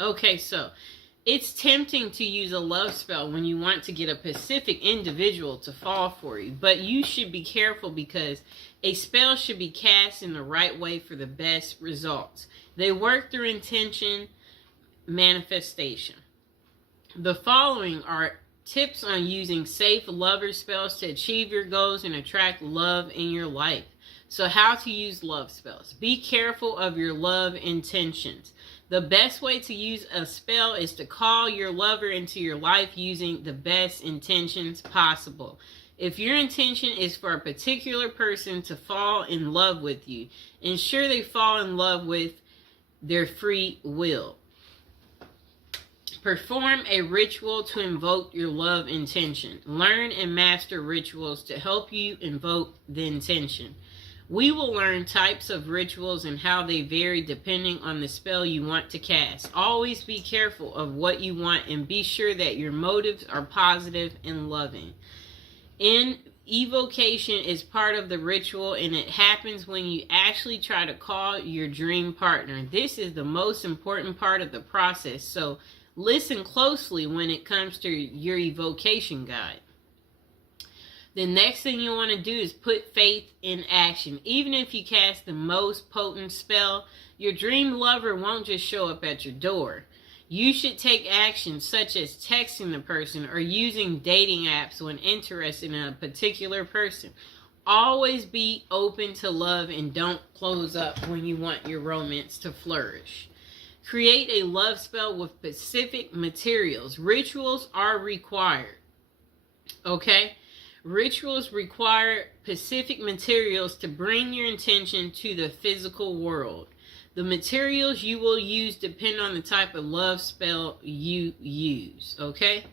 Okay, so it's tempting to use a love spell when you want to get a specific individual to fall for you, but you should be careful because a spell should be cast in the right way for the best results. They work through intention, manifestation. The following are tips on using safe lover spells to achieve your goals and attract love in your life. So how to use love spells. Be careful of your love intentions. The best way to use a spell is to call your lover into your life using the best intentions possible. If your intention is for a particular person to fall in love with you, ensure they fall in love with their free will. Perform a ritual to invoke your love intention. Learn and master rituals to help you invoke the intention. We will learn types of rituals and how they vary depending on the spell you want to cast. Always be careful of what you want and be sure that your motives are positive and loving. Evocation is part of the ritual, and it happens when you actually try to call your dream partner. This is the most important part of the process, so listen closely when it comes to your evocation guide. The next thing you want to do is put faith in action. Even if you cast the most potent spell, your dream lover won't just show up at your door. You should take action such as texting the person or using dating apps when interested in a particular person. Always be open to love and don't close up when you want your romance to flourish. Create a love spell with specific materials. Rituals are required. Okay? Rituals require specific materials to bring your intention to the physical world. The materials you will use depend on the type of love spell you use, okay?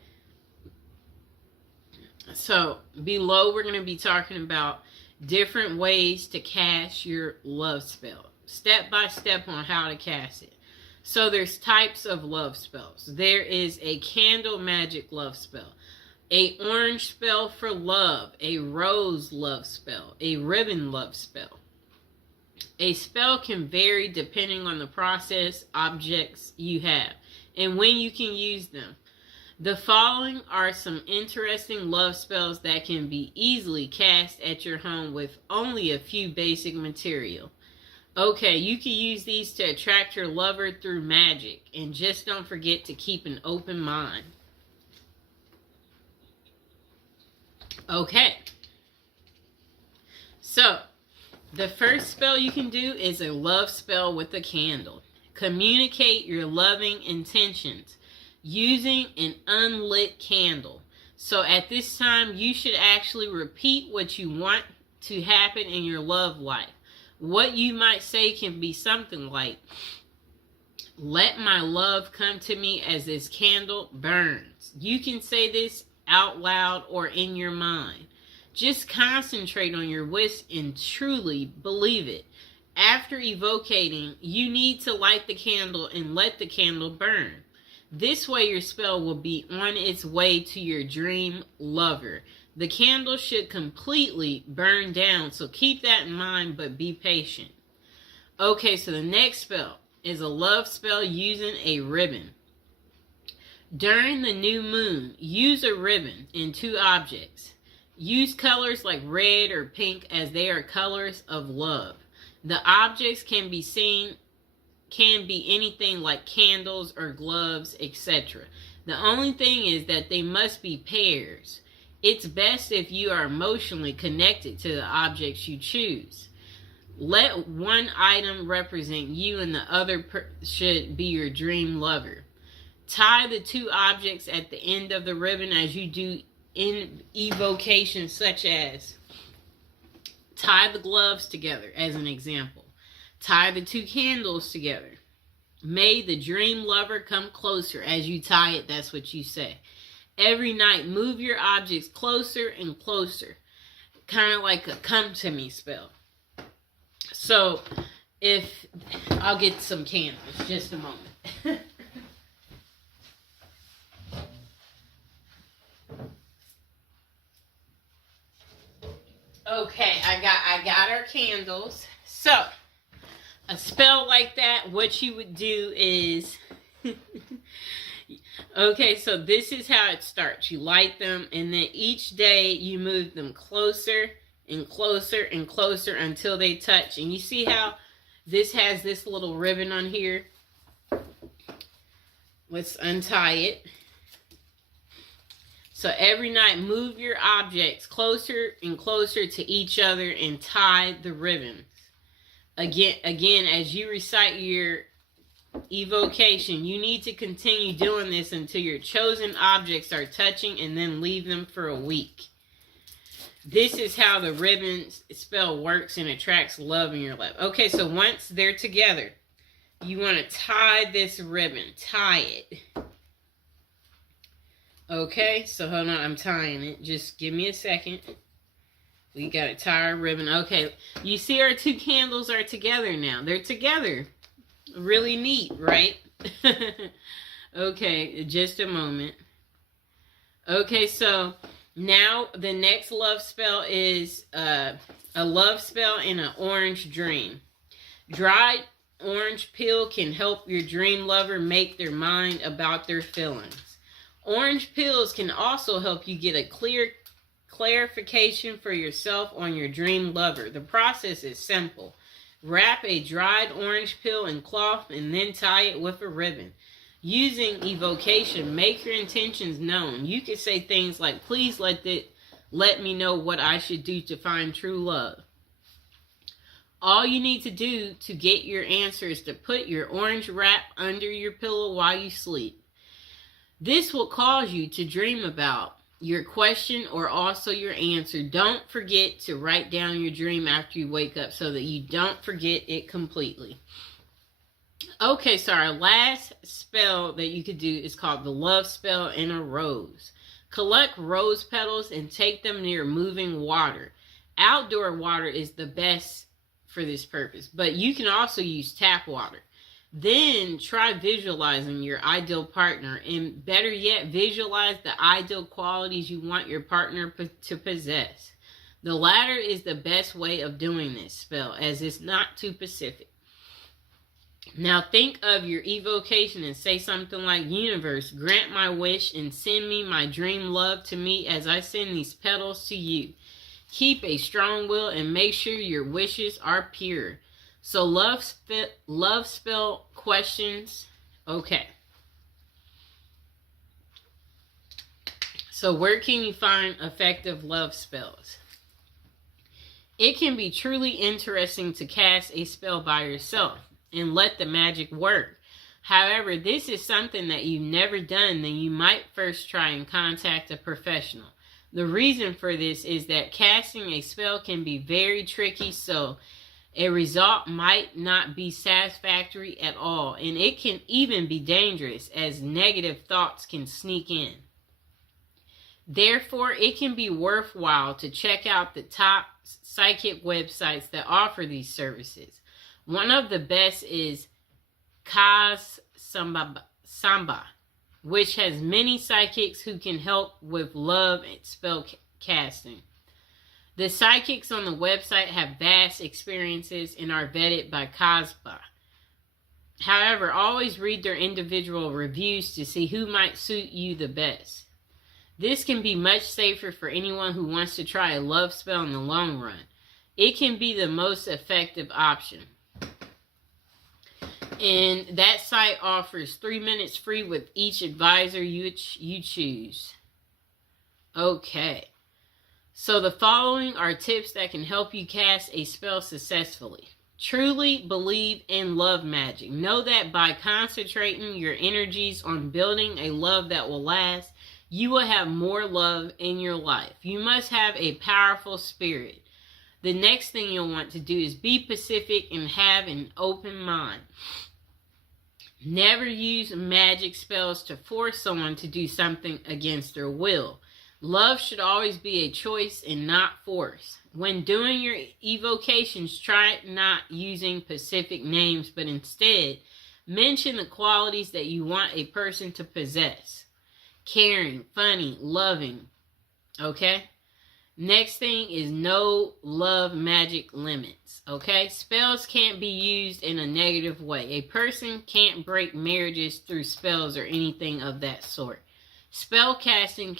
So, below we're going to be talking about different ways to cast your love spell. Step by step on how to cast it. So, there's types of love spells. There is a candle magic love spell. A orange spell for love, a rose love spell, a ribbon love spell. A spell can vary depending on the process, objects you have, and when you can use them. The following are some interesting love spells that can be easily cast at your home with only a few basic material. Okay, you can use these to attract your lover through magic, and just don't forget to keep an open mind. Okay, so the first spell you can do is a love spell with a candle. Communicate your loving intentions using an unlit candle. So at this time, you should actually repeat what you want to happen in your love life. What you might say can be something like, "Let my love come to me as this candle burns." You can say this out loud or in your mind. Just concentrate on your wish and truly believe it. After evocating, you need to light the candle and let the candle burn. This way your spell will be on its way to your dream lover. The candle should completely burn down, so keep that in mind, but be patient. Okay, so the next spell is a love spell using a ribbon. During the new moon, use a ribbon in 2 objects. Use colors like red or pink as they are colors of love. The objects can be anything like candles or gloves, etc. The only thing is that they must be pairs. It's best if you are emotionally connected to the objects you choose. Let one item represent you and the other should be your dream lover. Tie the 2 objects at the end of the ribbon as you do in evocation, such as tie the gloves together as an example. Tie the 2 candles together. May the dream lover come closer. As you tie it, that's what you say. Every night, move your objects closer and closer. Kind of like a come to me spell. So, I'll get some candles, just a moment. Okay, I got our candles. So, a spell like that, what you would do is Okay, so this is how it starts. You light them, and then each day you move them closer and closer and closer until they touch. And you see how this has this little ribbon on here? Let's untie it. So every night, move your objects closer and closer to each other and tie the ribbons. Again, as you recite your evocation, you need to continue doing this until your chosen objects are touching, and then leave them for a week. This is how the ribbon spell works and attracts love in your life. Okay, so once they're together, you want to tie this ribbon. Tie it. Okay, so hold on, I'm tying it. Just give me a second. We got to tie our ribbon. Okay, you see our two candles are together now. They're together. Really neat, right? Okay, just a moment. Okay, so now the next love spell is a love spell in an orange dream. Dried orange peel can help your dream lover make their mind about their feelings. Orange peels can also help you get a clear clarification for yourself on your dream lover. The process is simple. Wrap a dried orange peel in cloth and then tie it with a ribbon. Using evocation, make your intentions known. You can say things like, please let me know what I should do to find true love. All you need to do to get your answer is to put your orange wrap under your pillow while you sleep. This will cause you to dream about your question or also your answer. Don't forget to write down your dream after you wake up so that you don't forget it completely. Okay, so our last spell that you could do is called the love spell in a rose. Collect rose petals and take them near moving water. Outdoor water is the best for this purpose, but you can also use tap water. Then try visualizing your ideal partner, and better yet, visualize the ideal qualities you want your partner to possess. The latter is the best way of doing this spell, as it's not too specific. Now think of your evocation and say something like, universe, grant my wish and send me my dream love to me as I send these petals to you. Keep a strong will and make sure your wishes are pure. So love spell questions. Okay. So where can you find effective love spells? It can be truly interesting to cast a spell by yourself and let the magic work. However, this is something that you've never done, then you might first try and contact a professional. The reason for this is that casting a spell can be very tricky, so a result might not be satisfactory at all, and it can even be dangerous as negative thoughts can sneak in. Therefore, it can be worthwhile to check out the top psychic websites that offer these services. One of the best is Kaz Samba, which has many psychics who can help with love and spell casting. The psychics on the website have vast experiences and are vetted by Kazba. However, always read their individual reviews to see who might suit you the best. This can be much safer for anyone who wants to try a love spell in the long run. It can be the most effective option. And that site offers 3 minutes free with each advisor you choose. Okay. So the following are tips that can help you cast a spell successfully. Truly believe in love magic. Know that by concentrating your energies on building a love that will last, you will have more love in your life. You must have a powerful spirit. The next thing you'll want to do is be pacific and have an open mind. Never use magic spells to force someone to do something against their will. Love should always be a choice and not force. When doing your evocations, try not using specific names, but instead mention the qualities that you want a person to possess. Caring, funny, loving. Okay? Next thing is no love magic limits. Okay? Spells can't be used in a negative way. A person can't break marriages through spells or anything of that sort. Spell casting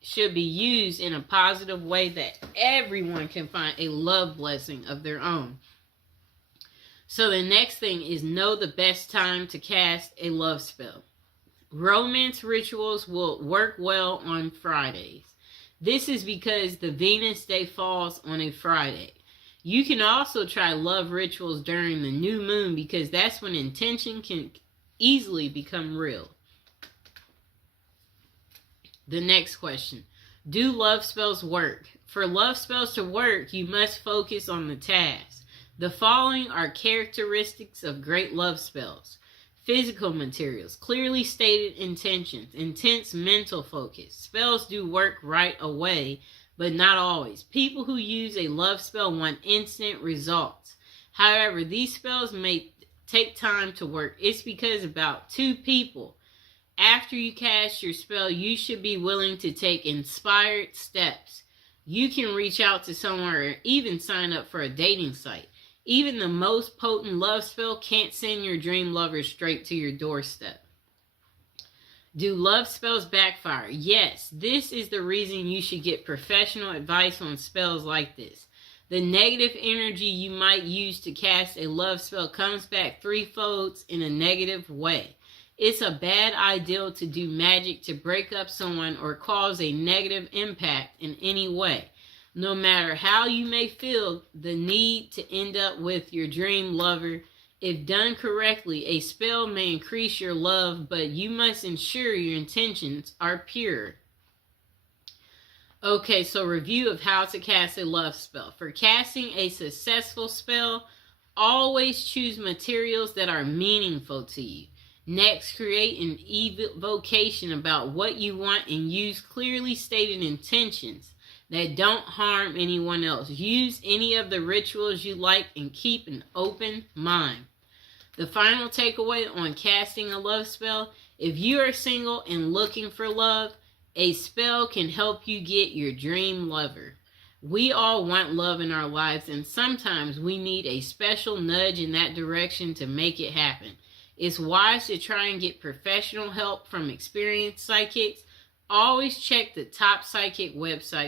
should be used in a positive way that everyone can find a love blessing of their own. So the next thing is know the best time to cast a love spell. Romance rituals will work well on Fridays. This is because the Venus day falls on a Friday. You can also try love rituals during the new moon because that's when intention can easily become real. The next question. Do love spells work? For love spells to work, you must focus on the task. The following are characteristics of great love spells. Physical materials, clearly stated intentions, intense mental focus. Spells do work right away, but not always. People who use a love spell want instant results. However, these spells may take time to work. It's because about 2 people. After you cast your spell, you should be willing to take inspired steps. You can reach out to someone or even sign up for a dating site. Even the most potent love spell can't send your dream lover straight to your doorstep. Do love spells backfire? Yes, this is the reason you should get professional advice on spells like this. The negative energy you might use to cast a love spell comes back threefold in a negative way. It's a bad idea to do magic to break up someone or cause a negative impact in any way. No matter how you may feel the need to end up with your dream lover, if done correctly, a spell may increase your love, but you must ensure your intentions are pure. Okay, so review of how to cast a love spell. For casting a successful spell, always choose materials that are meaningful to you. Next, create an evocation about what you want and use clearly stated intentions that don't harm anyone else. Use any of the rituals you like and keep an open mind. The final takeaway on casting a love spell: if you are single and looking for love, a spell can help you get your dream lover. We all want love in our lives, and sometimes we need a special nudge in that direction to make it happen. It's wise to try and get professional help from experienced psychics. Always check the top psychic websites